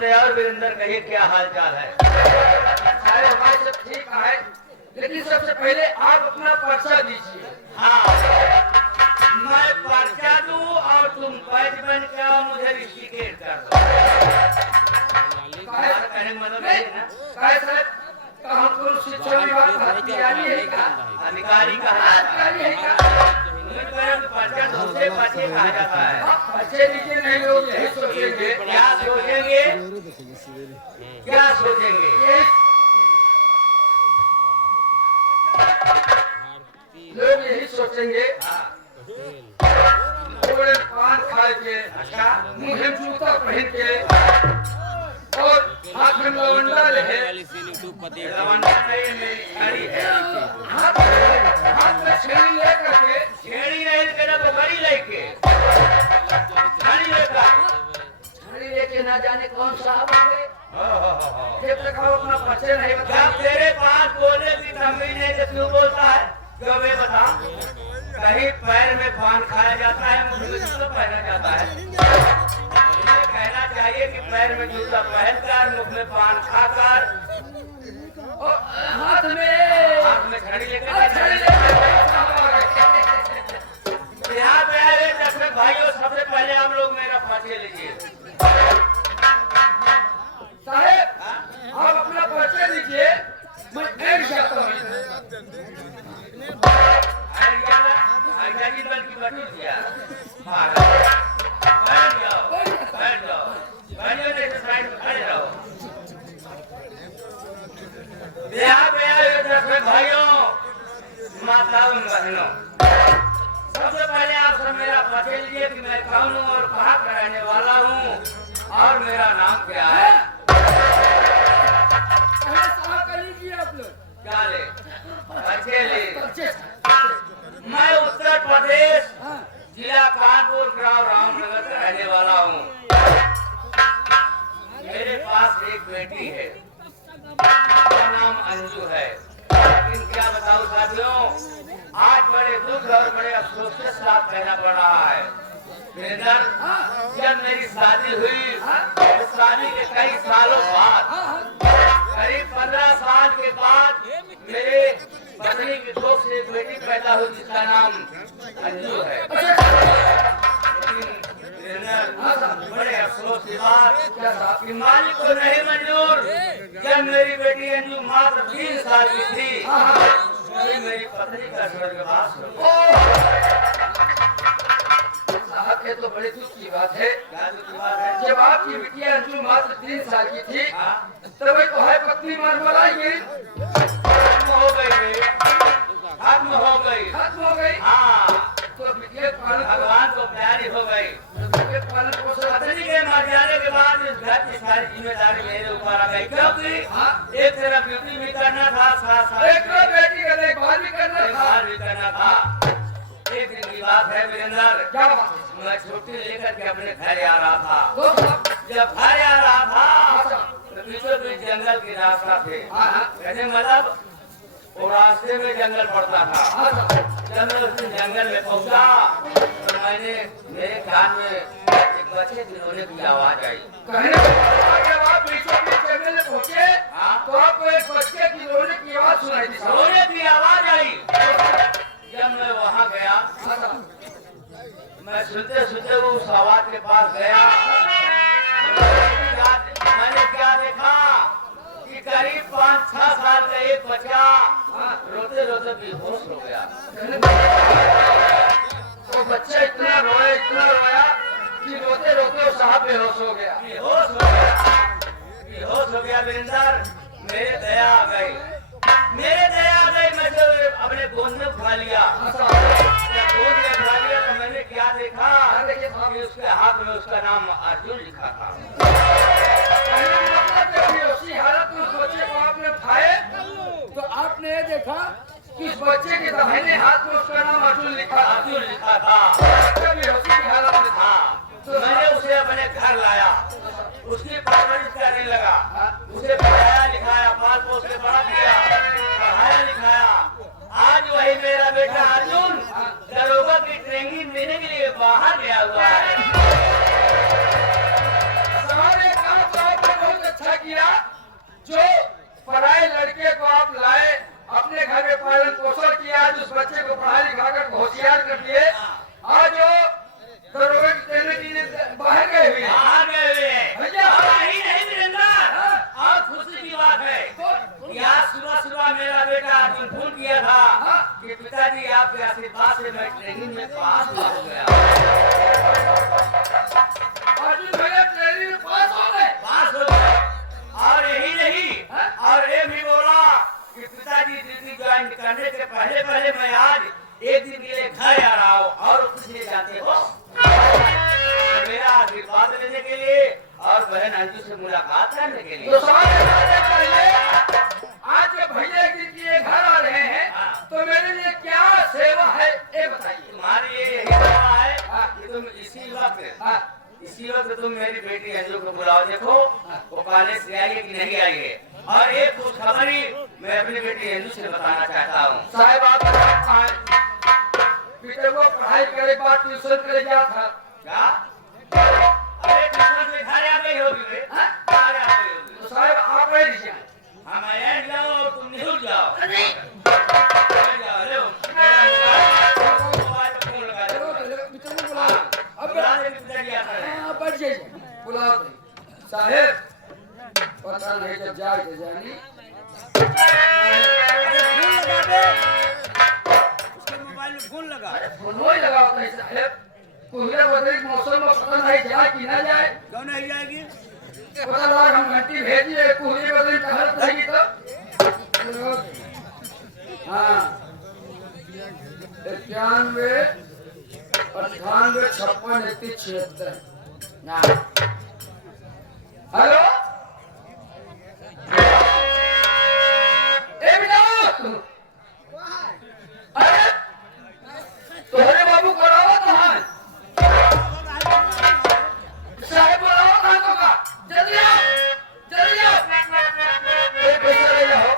नमस्ते। और वीरेंद्र कहिए क्या हाल चाल है? सारे हमारे सब ठीक है, लेकिन सबसे पहले आप अपना पर्चा दीजिए। हाँ, मैं पर्चा दूं और तुम बैच बन के आओ, मुझे रिस्ट्रिकेट कर दो। कहने का मतलब है ना, हमको शिक्षा विभाग का अधिकारी है का? अधिकारी कहा अधिकारी है का? पर्चा दूसरे पर्चे कहा जाता है। अच्छे लिखे नहीं लोग यही सोचेंगे। क्या सोचेंगे? क्या सोचेंगे? लोग यही सोचेंगे थोड़े पान खा के, अच्छा, मुंह में जूता पहन के और हाथ में लवंडा रहे। लवंडा नहीं, मेरी छड़ी है। हाथ में छेड़ी लेकर के, छेड़ी नहीं लेकर तो बड़ी लेके छड़ी लेकर छड़ी लेके ना जाने कौन सा आ गए। जब तक हम अपना पर्चे नहीं बता, जब तेरे पास बोलने की तमीज नहीं तो क्यों बोलता है? जो मैं बता, कहीं पैर में पान खाया जाता है, मुंह में जूता पहना जाता है। मुझे कहना चाहिए कि पैर में जूता पहनकर, मुख में पान खाकर, और हाथ में छड़ी लेकर यहाँ पे आए दर्शक भाइयों, सबसे पहले हम लोग मेरा पर्चे लीजिए। साहेब, आप अपना पर्चा दीजिए, मैं बैठ जाता हूँ। बल्कि बटू दिया। बैठ जाओ, बैठ जाओ, बैठो, जैसे साइड में खड़े रहो। यहाँ पे आए दर्शक भाइयों, माताओं बहनों, सबसे पहले आप सब मेरा परिचय लीजिए कि मैं कौन हूँ और कहाँ का रहने वाला हूँ और मेरा नाम क्या है। आप लोग क्या ले? परिचय ले। मैं उत्तर प्रदेश जिला कानपुर ग्राम रामनगर का रहने वाला हूँ। मेरे पास एक बेटी है, उसका नाम अंजू है। लेकिन क्या बताऊं साथियों, आज बड़े दुख और बड़े अफसोस के साथ कहना पड़ रहा है। वीरेंद्र, जब मेरी शादी हुई तो शादी के कई सालों बाद, करीब 15 साल के बाद मेरे पत्नी की कोख से एक बेटी पैदा हुई जिसका नाम अंजू है। लेकिन बड़े अफसोस की बात कि मालिक को नहीं मंजूर, जब मेरी बेटी अंजू मात्र 3 साल की थी, तभी मेरी पत्नी का स्वर्गवास हो गया। साहब, ये तो बड़ी दुख की बात है। क्या दुख की बात है? जब आपकी बिटिया अंजू मात्र 3 साल की थी, तभी तो है पत्नी मर मराई, खत्म हो गई, खत्म हो गई, खत्म हो गई। हाँ, तो बिटिया पालन भगवान को प्यारी हो गई। पालन पोषण पत्नी के मर जाने के बाद इस घर की सारी जिम्मेदारी मेरे ऊपर आ गई, क्योंकि एक तरफ ड्यूटी भी करना था, साथ एक बेटी का देखभाल भी करना था। एक दिन की बात है वीरेंद्र, क्या बात है? मैं छुट्टी लेकर के अपने घर आ रहा था। तो साहब, जब घर आ रहा था तो बीचों बीच जंगल के रास्ता थे। कहने मतलब वो रास्ते में जंगल पड़ता था। जब मैं उस जंगल में पहुंचा तो मैंने मेरे कान में एक बच्चे की रोने की आवाज आई। कहने जब आप बीचों बीच जंगल में पहुंचे तो आपको एक बच्चे की रोने की आवाज सुनाई दी। रोने की आवाज आई। जब मैं वहाँ गया, मैं सुनते सुनते उस आवाज के पास गया। मैंने क्या देखा कि करीब 5-6 साल का एक बच्चा रोते रोते बेहोश हो गया। वो बच्चा इतना रोया कि रोते रोते साहब बेहोश हो गया। बेहोश हो गया वीरेंद्र, मेरे दया आ गई। मैं तो अपने गोद में उठा लिया। गोद में उठा लिया तो मैंने क्या देखा कि उसके हाथ में उसका नाम अर्जुन लिखा था। उसी हालत में उस बच्चे को आपने उठाए तो आपने ये देखा कि इस बच्चे के दाहिने हाथ में उसका नाम अर्जुन लिखा था। बेहोशी की हालत में था। तो मैंने उसे अपने घर लाया, उसकी परवरिश करने लगा, उसे पढ़ाया लिखाया, पाल पोस के बड़ा किया, पढ़ाया लिखाया। आज वही मेरा बेटा अर्जुन दरोगा की ट्रेनिंग देने के लिए बाहर गया हुआ है। सारे काम तो आपने पालन पोषण किया, आज उस बच्चे को पढ़ा लिखा कर होशियार कर दिए। आज जो दरोगे की ट्रेनिंग बाहर गए हुए हैं। भैया नहीं नहीं वीरेंद्र, और खुशी की बात है कि आज सुबह सुबह मेरा बेटा अर्जुन फोन किया था कि पिताजी आपके आशीर्वाद से मैं ट्रेनिंग में पास हो गया। अर्जुन भैया ट्रेनिंग में पास हो गए। और यही नहीं, और ये भी बोला कि पिताजी ड्यूटी ज्वाइन करने से पहले पहले मैं आज एक दिन के लिए घर आ रहा हूँ और कुछ नहीं जानते हो, मेरा आशीर्वाद लेने के लिए और बहन अंजू से मुलाकात करने के लिए। तो पहले आज जब भैया के घर आ रहे हैं तो मेरे लिए क्या सेवा है ये बताइए। तुम्हारे लिए यही सेवा है कि तुम इसी वक्त तुम मेरी बेटी अंजू को बुलाओ, देखो वो कॉलेज से आई है कि नहीं आई है, और एक खुशखबरी मैं अपनी बेटी अंजू से बताना चाहता हूँ। साहब आप बेटे वो पढ़ाई करे बाद ट्यूशन करे गया था क्या? अरे ट्यूशन से घर आ गई होगी रे? घर आ गई होगी। तो साहब आप बैठ जाए, हम बैठ जाओ और तुम नहीं उठ जाओ। नहीं बैठ जाओ, लो मोबाइल पे फोन लगा दो। बेटे को बुला अब बुला दे पिताजी आता है। हां बैठ जाइए, बुलाओ साहब। पता नहीं जब जाए तो जानी फोन लगा, फोन ही लगाओ नहीं साहब। कोहरा बदल मौसम में पता नहीं जाए कि ना जाए। क्यों नहीं जाएगी? पता लगा हम घंटी भेजिए कोहरे बदल कहत रहेगी तो हाँ 91 98 56 31 76 ना। हेलो ए बेटा, अरे तोहरे बाबू करावा कहाँ है? साहब बुलाओ कहाँ तो का? जल्दी आओ, जल्दी आओ। एक पैसा ले जाओ।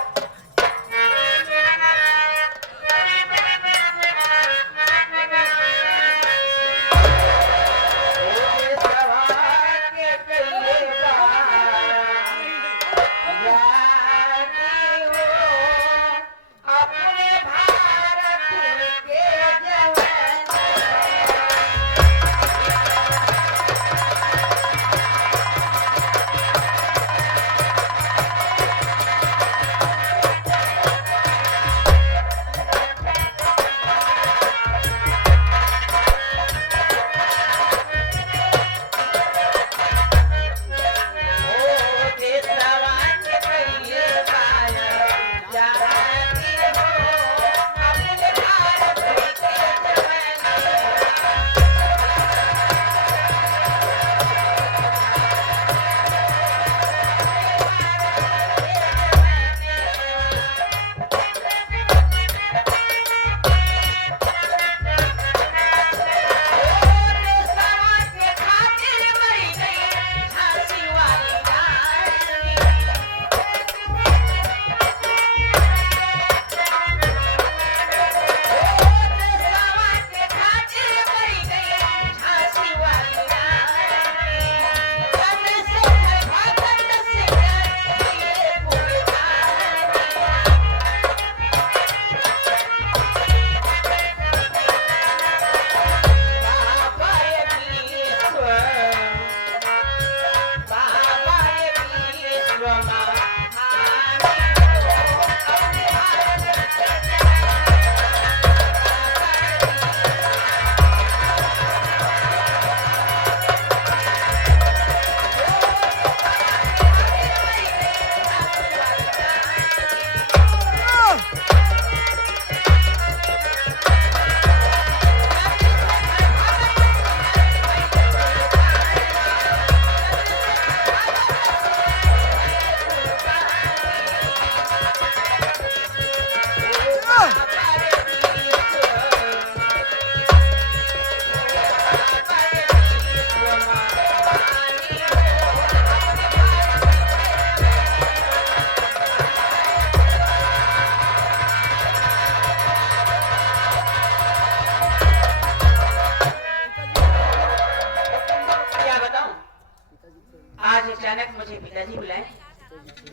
अचानक मुझे पिताजी बुलाए।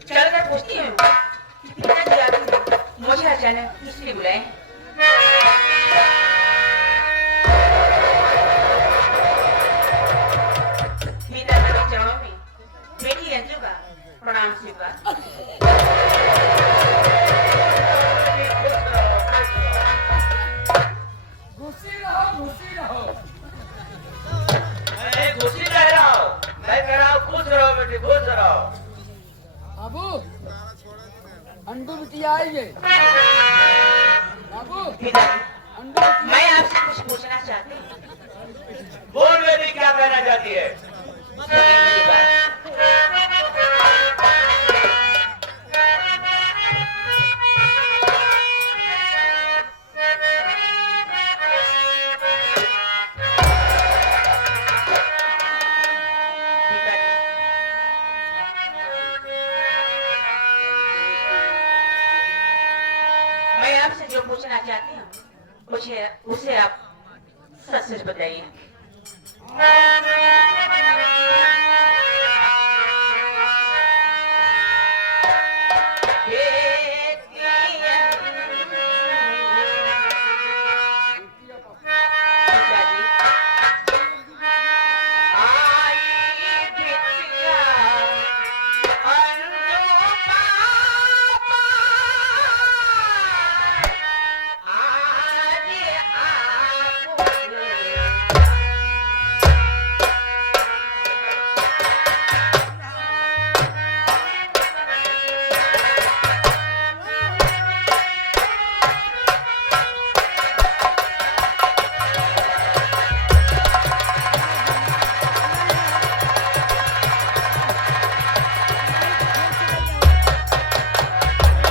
चल कर पूछती हूँ कि पिताजी आते हैं। मुझे अचानक किसने बुलाए? मीना के चरणों में बेटी अंजू का प्रणाम स्वीकार। घुसी रहो। मैं खुशी कह रहा हूँ, मैं कह रहा हूँ खुश रहो बेटी, खुश रहो। बाबू अंडू बिटिया आई है। बाबू पिताजी, अंडू बिटिया मैं आपसे कुछ पूछना चाहती हूँ। बोल बेटी क्या कहना चाहती है? सुनिए मेरी बात। मैं आपसे जो पूछना चाहती हूँ उसे आप सच सच बताइए। पिताजी, आई बिटिया अंजू पापा,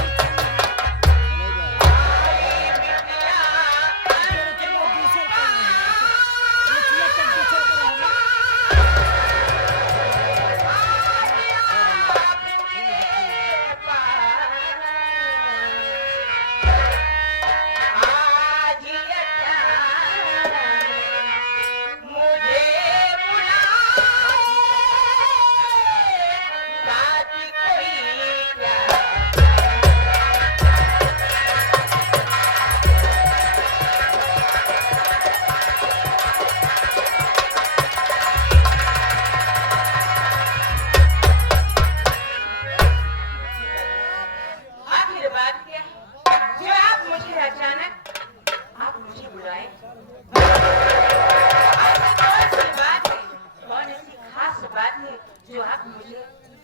आज आपको जो आप मुझे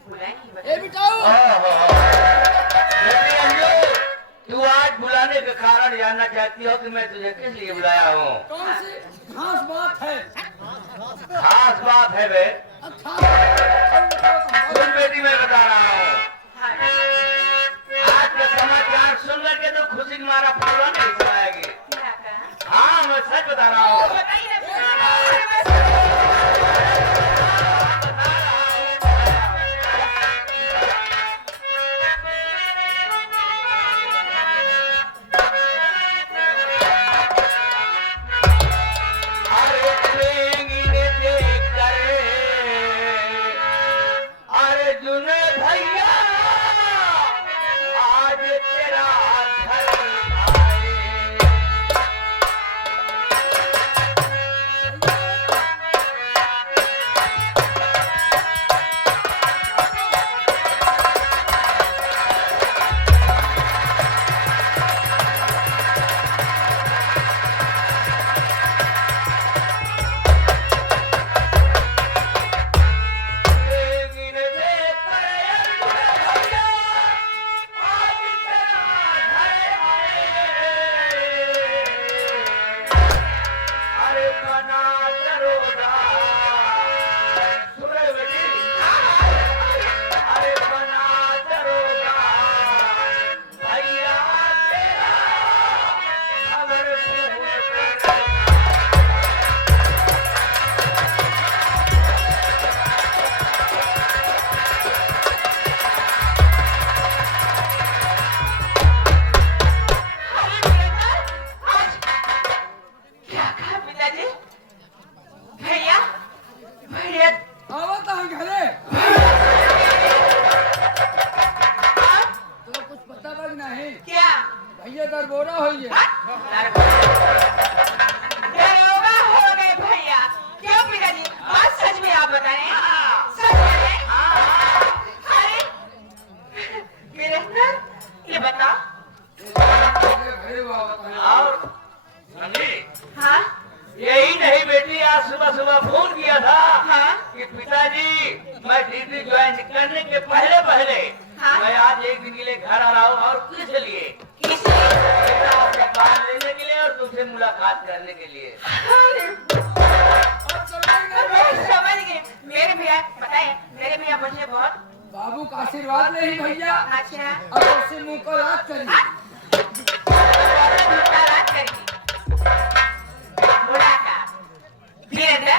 बुलाएंगे। ए बिटाओ बेटी अंजू, तू आज बुलाने का कारण जानना चाहती हो कि मैं तुझे किस लिए बुलाया हूँ? कौन सी खास बात है? खास बात है बे। सुन बेटी, मैं बता रहा हूँ, आज का समाचार सुन करके तो खुशी की मारा फूला नहीं समाएगी। हाँ, मैं सच बता रहा हूँ। अरे प्रेंगी ने देख करे किया था हाँ। कि पिताजी मैं ड्यूटी ज्वाइन करने के पहले पहले हाँ। मैं आज एक दिन के लिए घर आ रहा हूँ और किस लिए किस लिए? बेटा आपसे बात लेने के लिए और तुमसे मुलाकात करने के लिए। मैं समझ गई। मेरे भैया पता है, मेरे भैया मुझे बहुत बाबू का आशीर्वाद ले ही भैया अच्छा और उससे मुंह को रात करी। रात करेगी मुलाकात वीरेंद्र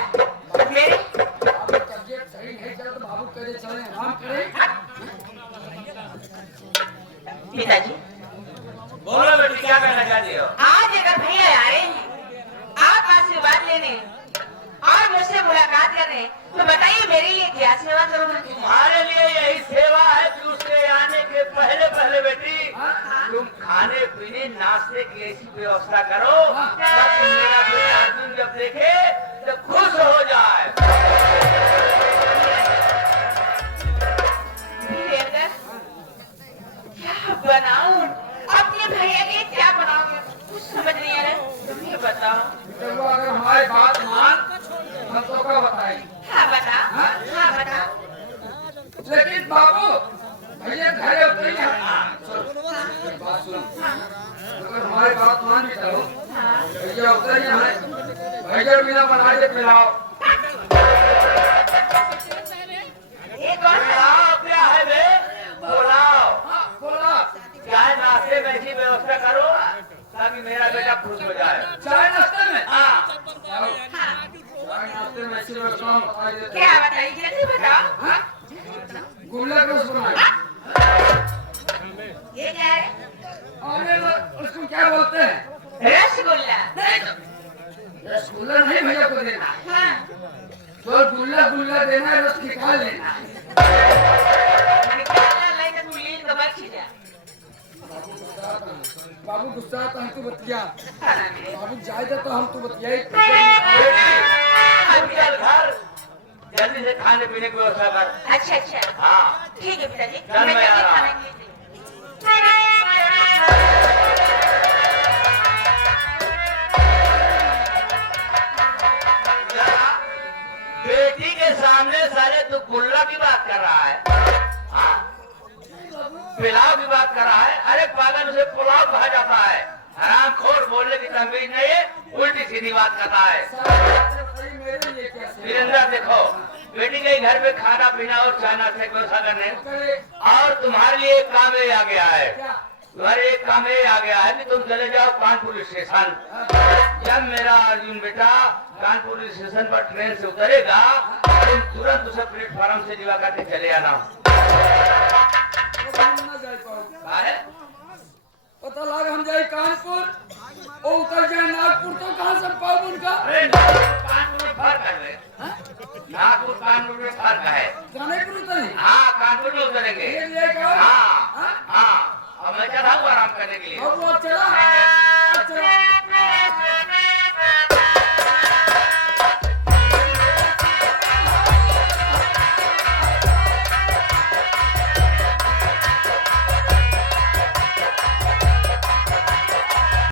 मेरे बाबू तबियत सही नहीं चला तो बाबू करे चले आराम करे। पिताजी बोलो बेटी क्या कहना चाहती हो? आज अगर भैया आ रहे हैं आप आशीर्वाद लेने और मुझसे मुलाकात करने तो बताइए मेरे लिए क्या सेवा करूँ मैं? तुम्हारे लिए यही सेवा है कि उसके आने के पहले पहले बेटी तुम खाने पीने नाश्ते की ऐसी व्यवस्था करो ताकि मेरा बेटा अर्जुन जब देखे तो खुश हो जाए। वीरेंद्र क्या बनाऊं अपने भैया के क्या बनाऊं कुछ समझ नहीं आ रहा तुम ही बताओ। तो वो अगर हमारी बात मान हम तो क्या बताएं। हाँ बता हाँ बता। लेकिन बाबू भैया घर उतरे ही हैं। बात सुनो अगर हमारी बात मान भी चलो भैया उतरे ही हैं। भैया बिना बनाए के पिलाओ। एक और पुलाव क्या है बे? पुलाव बोला चाय नाश्ते में ऐसी व्यवस्था करो ताकि मेरा बेटा खुश हो जाए। चाय नाश्ते में हाँ चाय नाश्ते में ऐसी व्यवस्था बताई देते क्या बताइए जल्दी बताओ। हैं। गुल्ला का रस बनाए। ये क्या है? अरे उसको क्या बोलते हैं? रसगुल्ला। रसगुल्ला नहीं भैया को देना हाँ तो गुल्ला गुल्ला देना है रस निकाल लेना है। निकालना नहीं तो तू लील तो बच जा। बाबू गुस्सा आता है तू बतिया खाना में। बाबू जाए तो हम तू बतिया तुम चल घर जल्दी से खाने पीने की व्यवस्था कर। अच्छा अच्छा हाँ ठीक है पिताजी चल, मैं मैं आ जल्दी रहा खाना हूँ। बेटी के सामने सारे तू गुल्ला की बात कर रहा है हाँ? पुलाव की बात कर रहा है। अरे पागल उसे पुलाव कहा जाता है। हरामखोर बोलने की तमीज नहीं है उल्टी सीधी बात करता है। मेरे लिए क्या वीरेंद्र देखो बेटी के घर में खाना पीना और चाय नाश्ते की व्यवस्था करने करे और तुम्हारे लिए एक काम ये आ गया है। क्या तुम्हारे एक काम ये आ गया है कि तुम चले जाओ कानपुर स्टेशन। जब मेरा अर्जुन बेटा कानपुर स्टेशन पर ट्रेन से उतरेगा तुम तुरंत उसे प्लेटफार्म से दिवा करके चले आना। ना जाए पाओ है? पता लगा हम जाए कानपुर और उतर जाए नागपुर तो कहाँ से पाओ उनका अरे कानपुर में फर्क है बे। नागपुर कानपुर में फर्क है। जाने पर उतरे हाँ कानपुर में उतरेंगे। ये ले गए हाँ हाँ अब मैं चला हूँ आराम करने के लिए। अब वो चला